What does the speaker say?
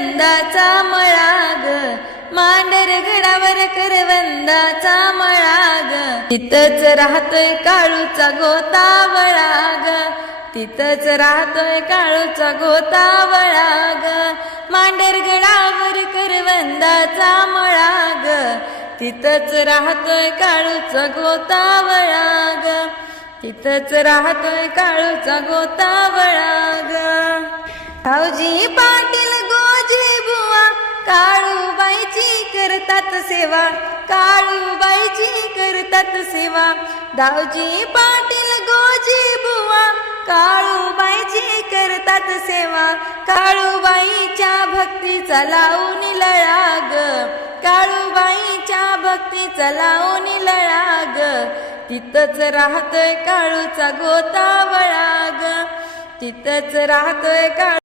करवंदाचा मळा ग, मांढरगडावर करवंदाचा मळा ग, तिथंच राहतोय काळूचा गोतावळा ग, तिथंच राहतोय काळूचा गोतावळा ग, मांढरगडावर करवंदाचा मळा ग, तिथंच राहतोय काळूचा गोतावळा ग, तिथंच राहतोय काळूचा गोतावळा ग. भाऊजी पाटील गोजे बुवा काळूबाईची करतात सेवा, काळूबाईची करतात सेवा. दाऊजी पाटील गोजे बुवा काळूबाईची करतात सेवा, काळूबाईच्या भक्तीचा लावून लळा ग, काळूबाईच्या भक्तीचा लावून लळा ग, तिथंच राहतोय काळूचा गोतावळा ग, तिथंच राहतोय काळू